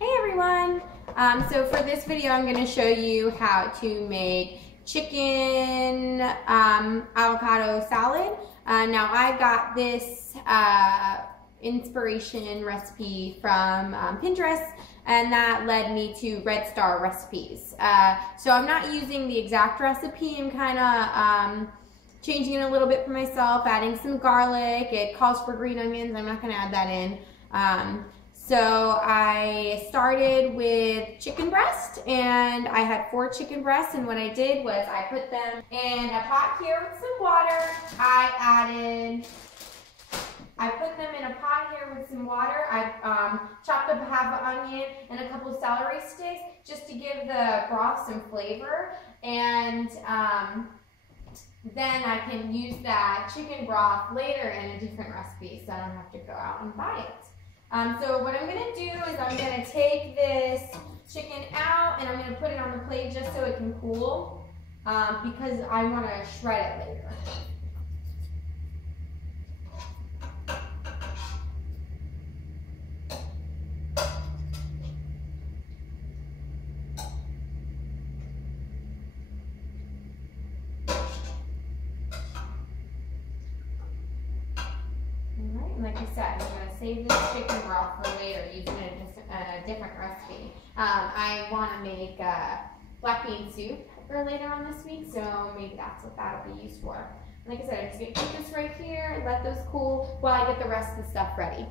Hey everyone! So for this video I'm going to show you how to make chicken avocado salad. Now I got this inspiration recipe from Pinterest, and that led me to Red Star Recipes. So I'm not using the exact recipe. I'm kind of changing it a little bit for myself, adding some garlic. It calls for green onions. I'm not going to add that in. So I started with chicken breast, and I had 4 chicken breasts, and what I did was I put them in a pot here with some water. I put them in a pot here with some water. I chopped up half an onion and a couple of celery sticks just to give the broth some flavor, and then I can use that chicken broth later in a different recipe, so I don't have to go out and buy it. So what I'm going to do is I'm going to take this chicken out and I'm going to put it on the plate just so it can cool, because I want to shred it later. Like I said, I'm going to save this chicken broth for later using a different recipe. I want to make black bean soup for later on this week, so maybe that's what that'll be used for. Like I said, I'm just going to put this right here and let those cool while I get the rest of the stuff ready.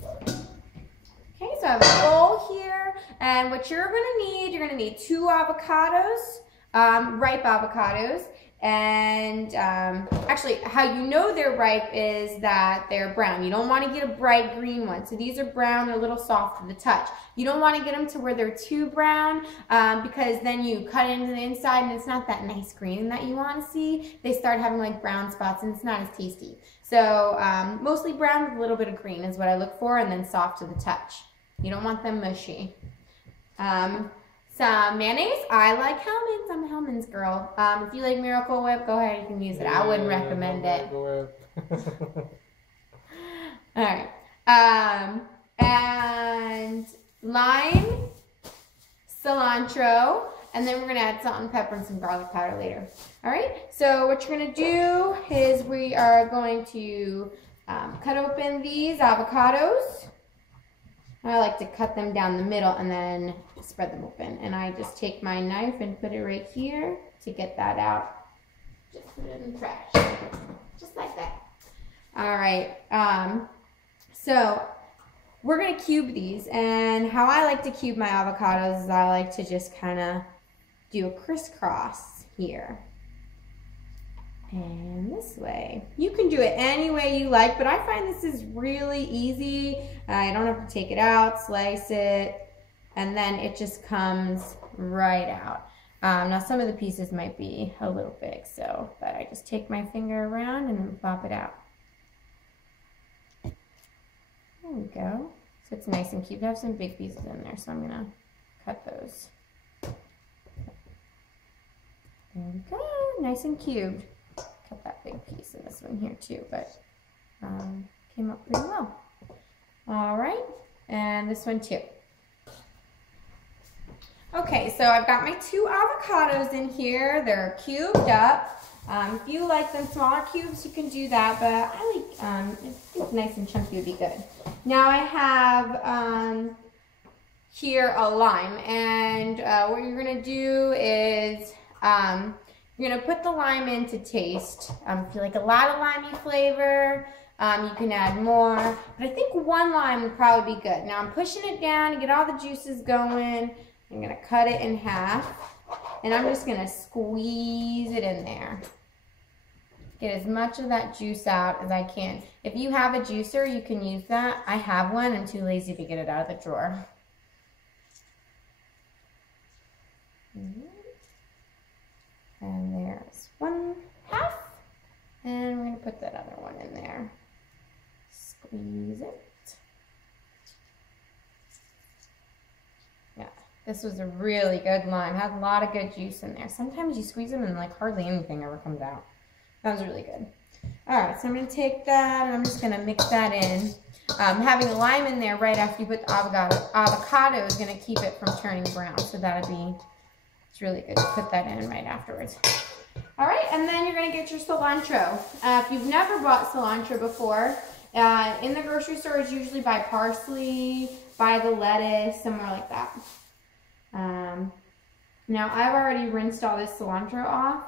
Okay, so I have a bowl here, and what you're going to need 2 avocados, ripe avocados. And actually, how you know they're ripe is that they're brown. You don't want to get a bright green one. So these are brown, they're a little soft to the touch. You don't want to get them to where they're too brown, because then you cut into the inside and it's not that nice green that you want to see. They start having like brown spots and it's not as tasty. So mostly brown with a little bit of green is what I look for, and then soft to the touch. You don't want them mushy. Some mayonnaise. I like Hellmann's. I'm a Hellmann's girl. If you like Miracle Whip, go ahead, you can use it. I wouldn't recommend it. Alright. And lime, cilantro, and then we're going to add salt and pepper and some garlic powder later. Alright, so what you're going to do is we are going to cut open these avocados. I like to cut them down the middle and then spread them open. And I just take my knife and put it right here to get that out. Just put it in the trash. Just like that. All right. So we're going to cube these. And how I like to cube my avocados is I like to just kind of do a crisscross here. And this way. You can do it any way you like, but I find this is really easy. I don't have to take it out, slice it, and then it just comes right out. Now some of the pieces might be a little big, but I just take my finger around and then pop it out. There we go. So it's nice and cute. I have some big pieces in there, so I'm gonna cut those. There we go, nice and cubed. Cut that big piece in this one here too, but came up pretty well. All right, and this one too. Okay, so I've got my 2 avocados in here. They're cubed up. If you like them smaller cubes, you can do that, but I like it's nice and chunky would be good. Now I have here a lime, and what you're gonna do is you're going to put the lime in to taste. If you like a lot of limey flavor, you can add more. But I think 1 lime would probably be good. Now I'm pushing it down to get all the juices going. I'm going to cut it in half. And I'm just going to squeeze it in there. Get as much of that juice out as I can. If you have a juicer, you can use that. I have one. I'm too lazy to get it out of the drawer. And there's 1/2, and we're going to put that other one in there. Squeeze it. Yeah, this was a really good lime. Had a lot of good juice in there. Sometimes you squeeze them and like hardly anything ever comes out. That was really good. All right, so I'm going to take that and I'm just going to mix that in. Having a lime in there right after you put the avocado is going to keep it from turning brown. So it's really good to put that in right afterwards. All right, and then you're going to get your cilantro. If you've never bought cilantro before, in the grocery store, it's usually by parsley, by the lettuce, somewhere like that. Now, I've already rinsed all this cilantro off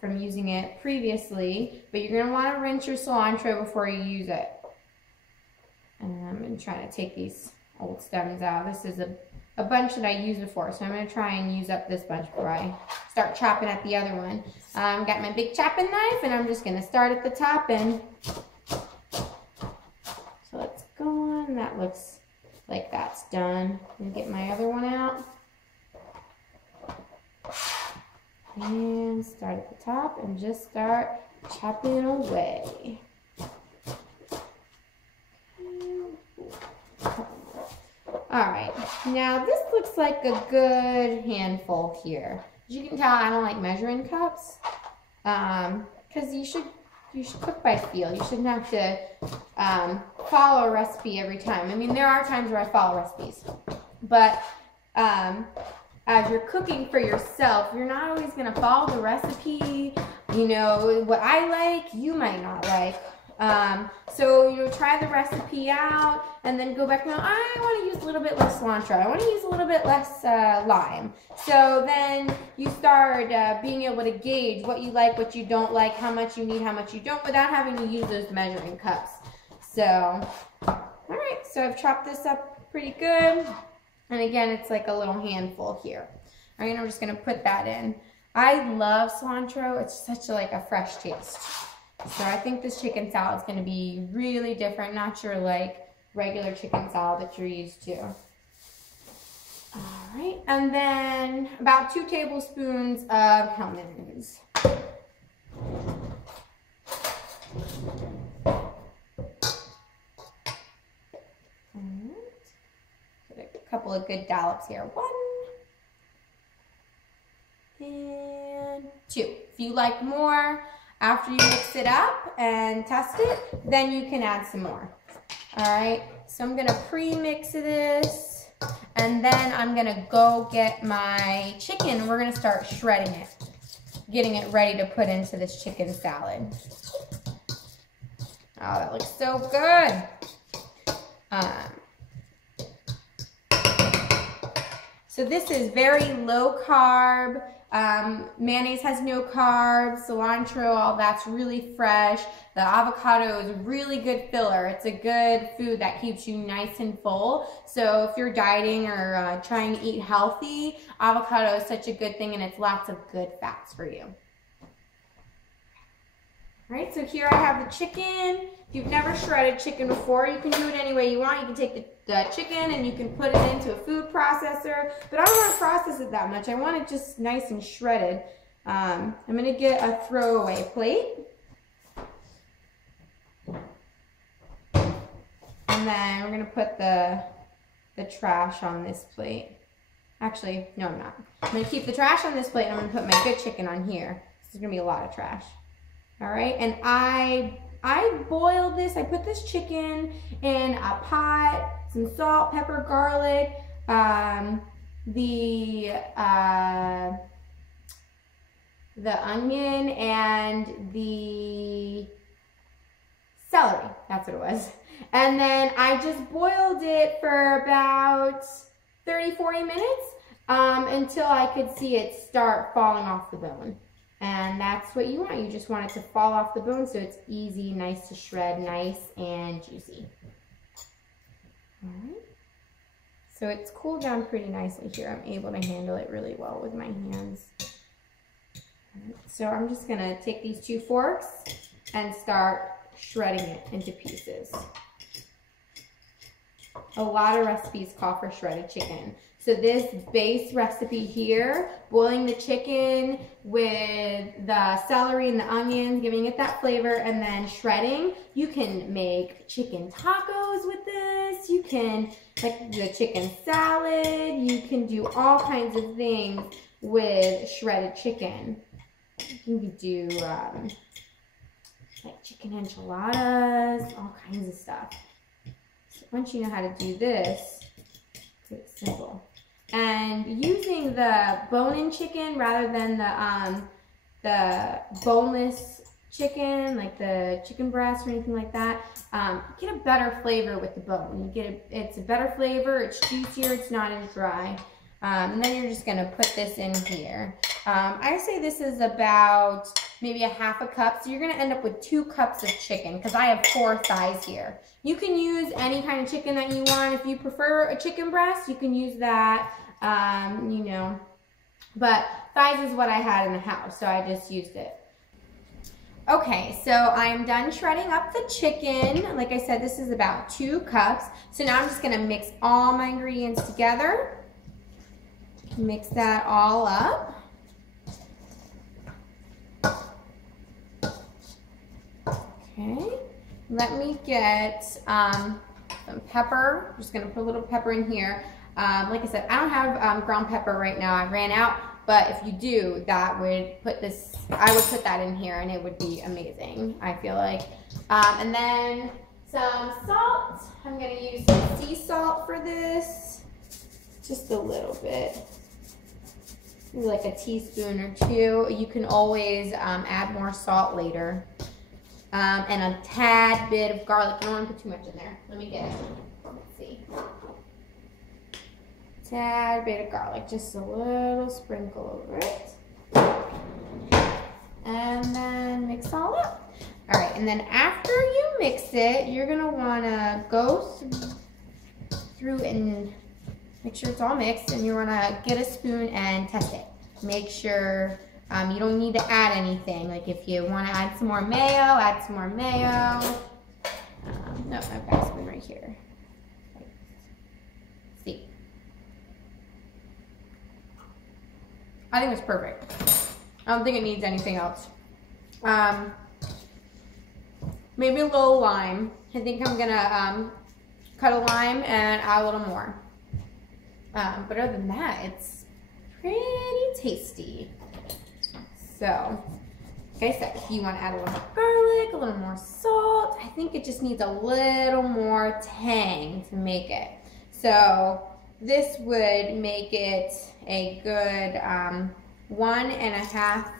from using it previously, but you're going to want to rinse your cilantro before you use it. I'm going to try to take these old stems out. This is a bunch that I used before, so I'm going to try and use up this bunch before I start chopping at the other one. I've got my big chopping knife, and I'm just going to start at the top, and so let's go on. That looks like that's done. I'm going to get my other one out. And start at the top and just start chopping away. Alright, now this looks like a good handful here. As you can tell, I don't like measuring cups because you should cook by feel. You shouldn't have to follow a recipe every time. I mean, there are times where I follow recipes, but as you're cooking for yourself, you're not always going to follow the recipe. You know, what I like, you might not like. So, you know, try the recipe out and then go back. Now, I want to use a little bit less cilantro. I want to use a little bit less lime. So then you start being able to gauge what you like, what you don't like, how much you need, how much you don't, without having to use those measuring cups. So, all right, so I've chopped this up pretty good. And again, it's like a little handful here. All right, I'm just going to put that in. I love cilantro. It's such a fresh taste. So I think this chicken salad is going to be really different, not your like regular chicken salad that you're used to. All right, and then about 2 tablespoons of almonds. A couple of good dollops here. 1 and 2. If you like more, after you mix it up and test it, then you can add some more. All right, so I'm gonna pre-mix this, and then I'm gonna go get my chicken. We're gonna start shredding it, getting it ready to put into this chicken salad. Oh, that looks so good. So this is very low carb. Mayonnaise has no carbs, cilantro, all that's really fresh. The avocado is a really good filler. It's a good food that keeps you nice and full. So if you're dieting or trying to eat healthy, avocado is such a good thing, and it's lots of good fats for you. All right, so here I have the chicken. If you've never shredded chicken before, you can do it any way you want. You can take the chicken and you can put it into a food processor, but I don't want to process it that much. I want it just nice and shredded. I'm going to get a throwaway plate. And then we're going to put the trash on this plate. Actually, no, I'm not. I'm going to keep the trash on this plate, and I'm going to put my good chicken on here. This is going to be a lot of trash. All right, and I boiled this. I put this chicken in a pot, some salt, pepper, garlic, the onion, and the celery. That's what it was. And then I just boiled it for about 30-40 minutes until I could see it start falling off the bone. And that's what you want. You just want it to fall off the bone so it's easy, nice to shred, nice and juicy. All right. So it's cooled down pretty nicely here. I'm able to handle it really well with my hands. So I'm just going to take these 2 forks and start shredding it into pieces. A lot of recipes call for shredded chicken. So this base recipe here, boiling the chicken with the celery and the onions, giving it that flavor, and then shredding. You can make chicken tacos with this. You can like the chicken salad. You can do all kinds of things with shredded chicken. You can do like chicken enchiladas, all kinds of stuff. once you know how to do this, it's simple. And using the bone-in chicken rather than the boneless chicken, like the chicken breast or anything like that, get a better flavor with the bone. It's a better flavor, it's juicier, it's not as dry. And then you're just gonna put this in here. I say this is about maybe a half a cup, so you're gonna end up with 2 cups of chicken because I have 4 thighs here. You can use any kind of chicken that you want. If you prefer a chicken breast, you can use that, you know. But thighs is what I had in the house, so I just used it. Okay, so I am done shredding up the chicken. Like I said, this is about 2 cups. So now I'm just gonna mix all my ingredients together. Mix that all up. Okay, let me get some pepper. I'm just gonna put a little pepper in here. Like I said, I don't have ground pepper right now. I ran out, but if you do, that would put this, I would put that in here and it would be amazing, I feel like. And then some salt. I'm gonna use some sea salt for this. Just a little bit. Maybe like a teaspoon or 2. You can always add more salt later. And a tad bit of garlic. You don't want to put too much in there. Let me get it. Let's see. Tad bit of garlic. Just a little sprinkle over it. And then mix all up. All right, and then after you mix it, you're going to want to go through and make sure it's all mixed, and you're gonna get a spoon and test it. Make sure you don't need to add anything. Like if you want to add some more mayo, add some more mayo. No, I've got a spoon right here. Let's see. I think it's perfect. I don't think it needs anything else. Maybe a little lime. I think I'm gonna cut a lime and add a little more. But other than that, it's pretty tasty. So, like I said, if you want to add a little more garlic, a little more salt, I think it just needs a little more tang to make it. So, this would make it a good 1.5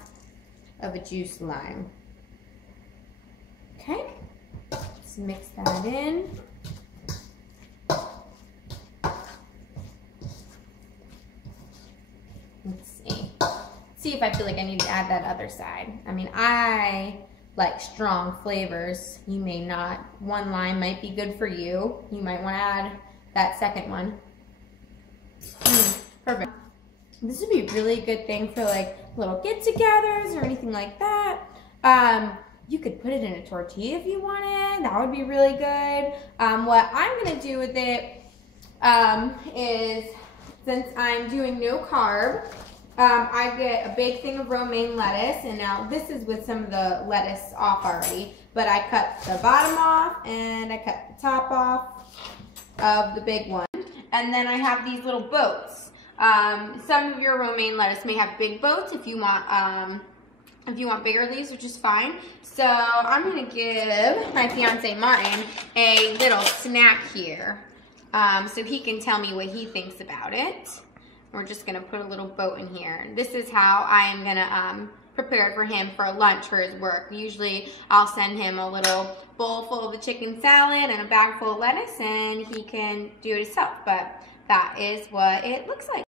of a juice lime. Okay, let's mix that in. Let's see. See if I feel like I need to add that other side. I mean, I like strong flavors. You may not. 1 lime might be good for you. You might want to add that second one. Perfect. This would be a really good thing for like little get-togethers or anything like that. You could put it in a tortilla if you wanted. That would be really good. What I'm going to do with it is, since I'm doing no carb, I get a big thing of romaine lettuce, and now this is with some of the lettuce off already, but I cut the bottom off and I cut the top off of the big one. And then I have these little boats. Some of your romaine lettuce may have big boats if you want bigger leaves, which is fine. So I'm gonna give my fiance Martin a little snack here. So he can tell me what he thinks about it. We're just gonna put a little boat in here. This is how I am gonna prepare it for him for lunch for his work. Usually I'll send him a little bowl full of the chicken salad and a bag full of lettuce, and he can do it himself, but that is what it looks like.